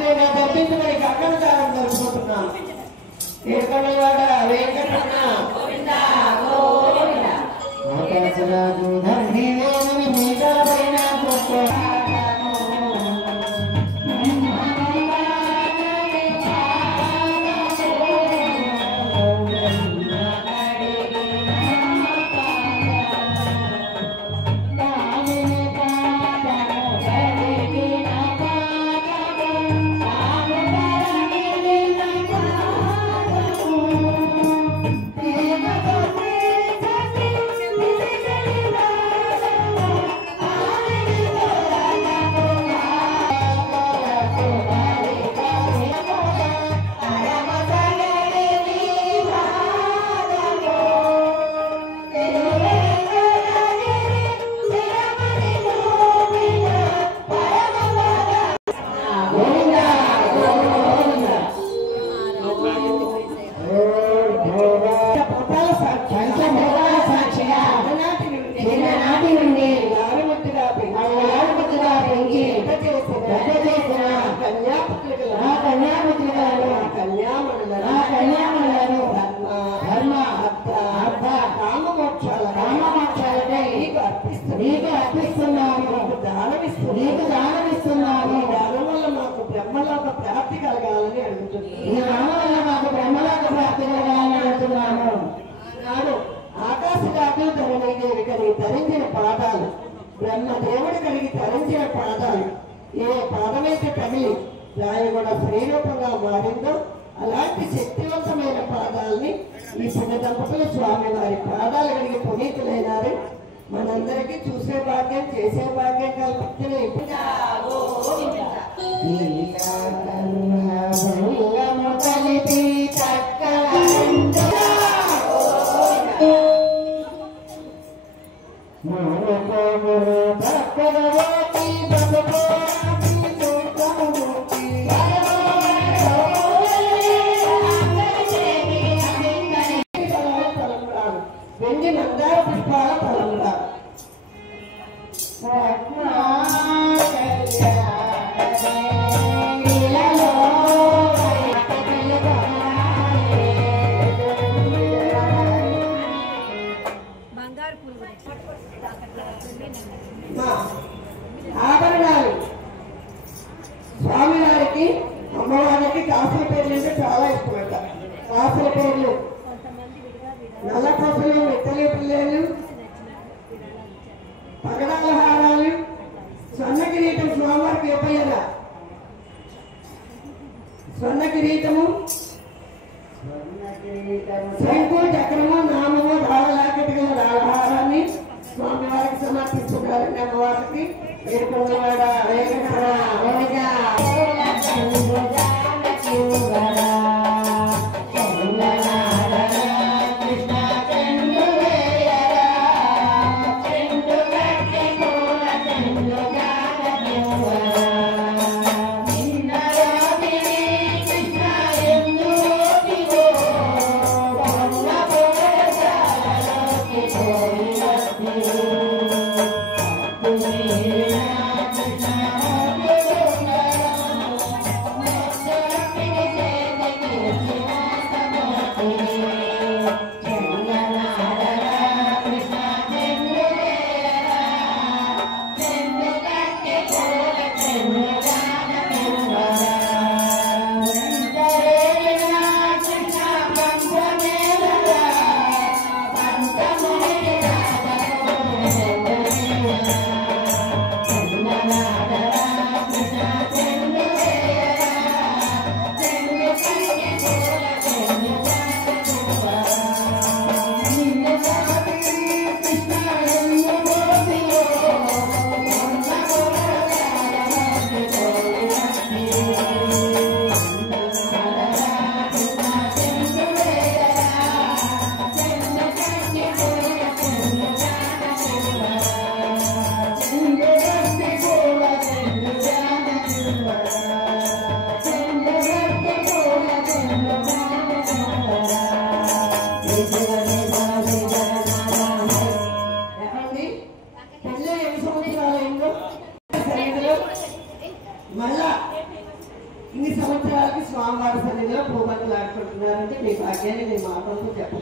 వేదికగా తప్పించుకొని అక్కడదారం జరుపుకుంటున్నాం. ఏడుకొండలవాడ వెంకటరమణ ఆకాశరాజు ధరణి వేదని మీదపైన నీకు అర్పిస్తున్నాము. నీకు దానమిస్తున్నాము. దానం వల్ల మాకు బ్రహ్మలోక ప్రాప్తి కలగాలని అడుగుతున్నాము. ఈ దానం వల్ల మాకు బ్రహ్మలోక ప్రాప్తి కలగాలని అడుగుతున్నాము. నాడు ఆకాశరాజు ధరణిదేవి కలిగి ధరించిన పాదాలు, బ్రహ్మదేవుడు కలిగి ధరించిన పాదాలు ఏ పాదమైతే తగిలి దాని కూడా శ్రీరూపంగా మారిందో అలాంటి శక్తివంతమైన పాదాలని ఈ చిన్న దంపతులు స్వామి వారి పాదాలు కలిగి పునీతులైనారు. మనందరికీ చూసే భాగ్యం, చేసే భాగ్యం కల్పించిన వెండి మందార పుష్పాల ఫలంగా ఆభరణాలు స్వామివారికి అమ్మవారికి కాసుల పేర్లు అంటే చాలా ఇష్టమట. కాసుల పేర్లు నల్ల పూసలు, మెత్తలి పిల్లలు, పగడాల హారాలు, స్వర్ణ కిరీటం స్వామివారికి చెప్పలేదా? స్వర్ణ కిరీటము, శంకు చక్రము, నామము, దాళలాకెట్ గల దాళహారాన్ని స్వామివారికి సమర్పిస్తున్నారండి. అమ్మవారికి ఏడుకొండలవాడ వెంకటరమణ ఇన్ని సంవత్సరాలకి స్వామివారి సన్నిధిలో పూమతి లాడుకుంటున్నారంటే మీ భాగ్యాన్ని మీ మాటలతో చెప్పలేదు.